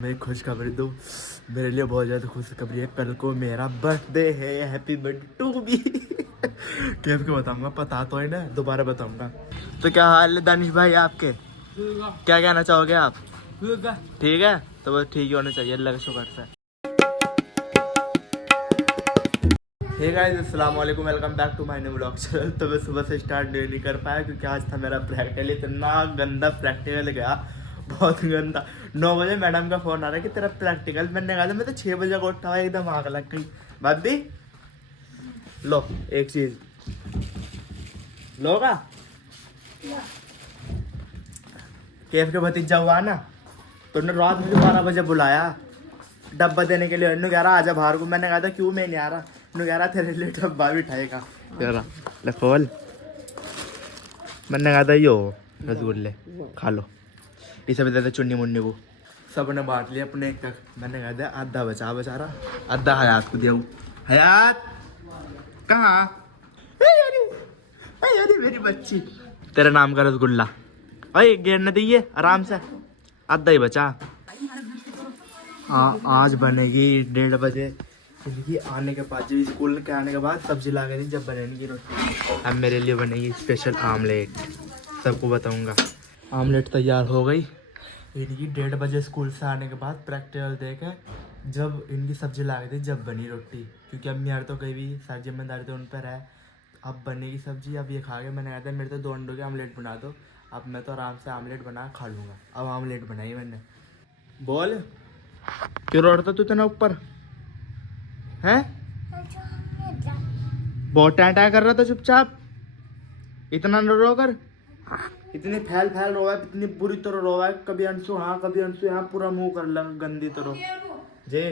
मैं खुशखबरी दूँ, मेरे लिए बहुत ज़्यादा खुशखबरी है। कल को मेरा बर्थडे है। Happy birthday to B. Kaif को बताऊंगा, पता तो है ना, दोबारा बताऊंगा। तो क्या हाल है दानिश भाई आपके? क्या कहना चाहोगे आप? ठीक है, तो बस ठीक ही होना चाहिए, अल्लाह का शुक्र से। हे गाइस, अस्सलाम वालेकुम, welcome back to my new vlog channel. तो मैं सुबह से स्टार्ट नहीं कर पाया क्योंकि आज था मेरा प्रैक्टिकल। इतना गंदा प्रैक्टिकल गया, बहुत गंदा। 9 बजे मैडम का फोन आ रहा है कि तेरा प्रैक्टिकल। मैंने कहा था मैं तो 6 बजे को उठा हुआ, एकदम आग लग गई। भाभी लो एक चीज लोगा। कैफ के भतीजा हुआ ना, तो उन्होंने रात मुझे 12 बजे बुलाया डब्बा देने के लिए। उन्होंने कह रहा आजा बाहर को। मैंने कहा था क्यों मैं नहीं आ रहा। उन्होंने कह रहा तेरे लिए डब्बा भी उठाएगा। खोल। मैंने कहा था यो रसगुल्ले खा लो, इसे भी देते चुन्नी मुन्नी को। सब ने बांट लिया अपने एक तक। मैंने कहा था आधा बचा बेचारा, आधा हयात को दिया। हयात कहाँ? अरे मेरी बच्ची, तेरे नाम का रसगुल्ला। अरे गेर न दिए आराम से, आधा ही बचा। आज बनेगी 1:30 बजे इनकी आने के बाद, जब स्कूल के आने के बाद सब्जी ला गई, जब बनेगी रोटी। अब मेरे लिए बनेगी स्पेशल आमलेट, सबको बताऊंगा। आमलेट तैयार हो गई। इनकी 1:30 बजे स्कूल से आने के बाद प्रैक्टिकल देकर जब इनकी सब्जी ला गई थी, जब बनी रोटी। क्योंकि अब यार तो कहीं भी सारी जिम्मेदारी तो उन पर है। अब बनेगी सब्जी, अब ये खा के मैंने कहा था मेरे तो 2 अंडों के आमलेट बना दो। अब मैं तो आराम से आमलेट बना खा लूँगा। अब आमलेट बनाई मैंने। बोल क्यों रोड़ता तू इतना ऊपर हैं? बहुत टाइम कर रहा था, चुपचाप इतना न रो कर। इतनी फैल रो है, इतनी बुरी तरह रो है। कभी अंशु हाँ, कभी अंशु यहाँ, पूरा मुंह कर लगा गंदी तरह। जे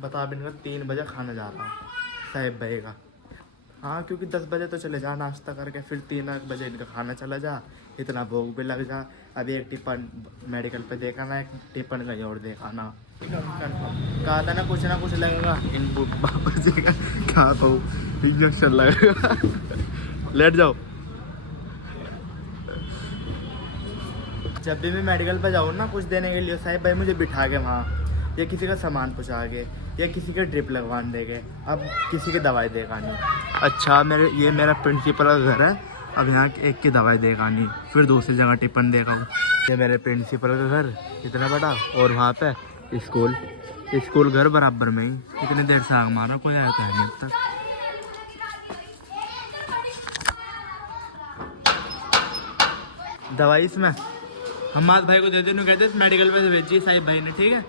बता बिन 3 बजे खाना जा रहा हूँ साहिब भाई का। हाँ क्योंकि 10 बजे तो चले जा नाश्ता करके, फिर 3 बजे इनका खाना चला जा, इतना भोग भी लग जा। अभी एक टिफन मेडिकल पे देखा ना, एक टिफन कहीं और देखा ना। कहा था ना कुछ लगेगा इन बाबा जी का। क्या कहूँ, इंजेक्शन लगेगा। लेट जाओ। जब भी मैं मेडिकल पे जाऊँ ना कुछ देने के लिए, साहिब भाई मुझे बिठा के वहाँ, या किसी का सामान पहुँचा के, या किसी के ड्रिप लगवाने देंगे, अब किसी की दवाई देगा नहीं। अच्छा ये मेरा प्रिंसिपल का घर है। अब यहाँ एक की दवाई देगा नहीं, फिर दूसरी जगह टिफिन देगा। ये मेरे प्रिंसिपल का घर इतना बड़ा, और वहाँ पे स्कूल घर बराबर में ही। इतनी देर से आग मारा, कोई आया तो है नहीं अब तक। दवाई इसमें हम भाई को दे देने कहते मेडिकल पे से भेजिए साहिब भाई ने, ठीक है।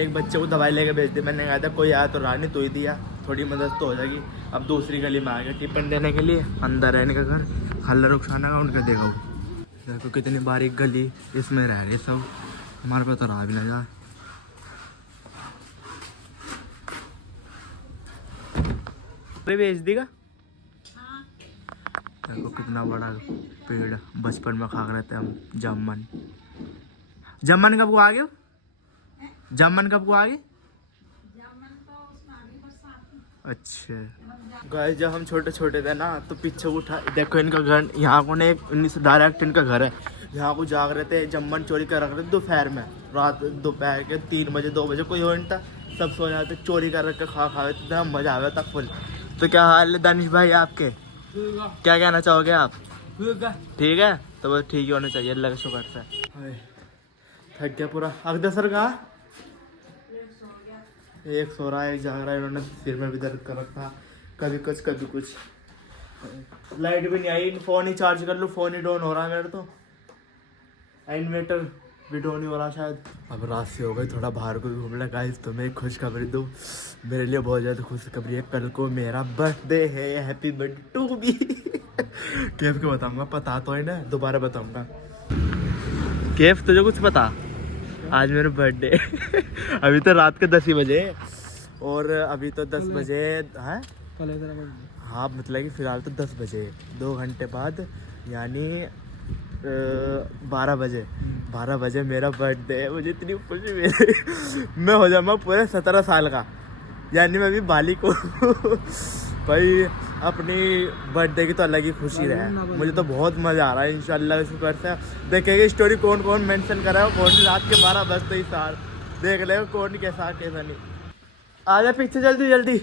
एक बच्चे को दवाई लेके भेज दी। मैंने कहा था कोई आया तो रानी तो ही दिया, थोड़ी मदद तो हो जाएगी। अब दूसरी गली में आ गया टिफिन देने के लिए। अंदर है इनका घर, हल्ला रुखसाना का उनका। देखो कितनी बारीक गली, इसमें रह रहे सब। हमारे पे तो रहा भी ना जा। भेज देगा। देखो कितना बड़ा पेड़, बचपन में खा रहे थे हम जामुन। जामुन कब को आ गए? जामुन कब को आ गए? अच्छा गाइस, जब हम छोटे थे ना, तो पीछे उठा देखो इनका घर। यहाँ को ने डायरेक्ट इनका घर है। यहाँ को जाग रहे थे, जामुन चोरी कर रख रहे दोपहर में। रात दोपहर के 3 बजे 2 बजे कोई हो नहीं था, सब सो जाते, चोरी कर रख के खा इतना मजा आ गया था फुल। तो क्या हाल है दानिश भाई आपके? क्या कहना चाहोगे आप? ठीक है, तो बस ठीक ही होना चाहिए, अल्लाह का शुक्र से। थक गया पूरा। अगदा सर कहा? एक सो रहा है, एक जाग रहा है। इन्होंने सिर में भी दर्द कर रखा, कभी कुछ। लाइट भी नहीं आई। फोन ही चार्ज कर लो, फोन ही डाउन हो रहा है मेरा तो। इन्वर्टर भी डाउन ही हो रहा शायद। अब रात से हो गई, थोड़ा बाहर को भी घूम लिया। गाइस तो मैं खुशखबरी दूँ, मेरे लिए बहुत ज़्यादा खुशखबरी है। कल को मेरा बर्थडे है। Happy birthday to B. Kaif को बताऊंगा, पता तो है ना, दोबारा बताऊंगा। कैफ तुझे कुछ पता? आज मेरा बर्थडे। अभी तो रात के 10 ही बजे, और अभी तो 10 बजे है। हाँ मतलब कि फिलहाल तो 10 बजे, 2 घंटे बाद यानी 12 बजे मेरा बर्थडे है। मुझे इतनी खुशी मेरे मैं हो जाऊँगा पूरे 17 साल का, यानी मैं अभी बालिक हूँ। भाई अपनी बर्थडे की तो अलग ही खुशी रहे। मुझे तो बहुत मज़ा आ रहा है। इंशाल्लाह शुक्र से देखेंगे स्टोरी कौन कौन मेंशन कर रहा है, कौन रात के 12 बजते ही सार देख ले कौन कैसा कैसा नहीं। आ जा पीछे जल्दी जल्दी।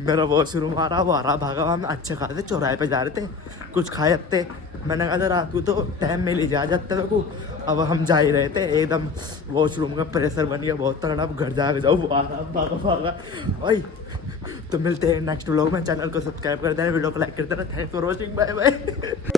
मेरा वॉशरूम आ रहा भागा। हम अच्छे खासे चौराहे पे जा रहे थे, कुछ खाए थे। मैंने कहा था रात को तो टाइम में ले जा जाते मेरे को। अब हम जा ही रहे थे, एकदम वॉशरूम का प्रेशर बन गया बहुत तगड़ा। अब घर जाके जाओ भागा भागा भाई। तो मिलते हैं नेक्स्ट व्लॉग में। चैनल को सब्सक्राइब कर देना, वीडियो को लाइक कर देना। Thanks for watching, bye bye.